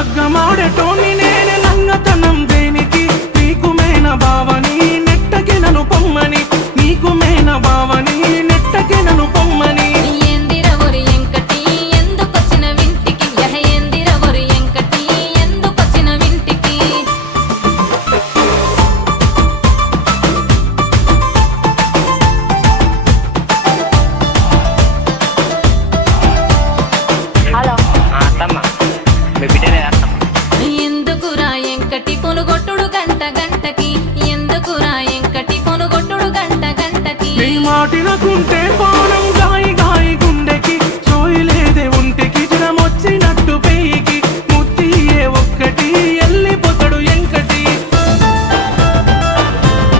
లగ్గమాడేటోని నేనే లంగతనం దేనికి నీకు మేన బావని నెట్టకి నన్ను పొమ్మని నీకు మేన బావని నెట్టకి నన్ను పొమ్మని ఏందిరవరు ఎంకటి ఎందుకొచ్చిన వింటికి ఏందిరవరు ఎంకటి ఎందుకొచ్చిన వింటికి హలో అత్తమ్మ మీ బిడ్డనే అత్తమ్మ ఎందుకురా ఎంకటి పొనుగొట్టుడు గంట గంటకి ఎందుకురా ఎంకటి పొనుగొట్టుడు గంట గంటకి నీ మాటినకుంటే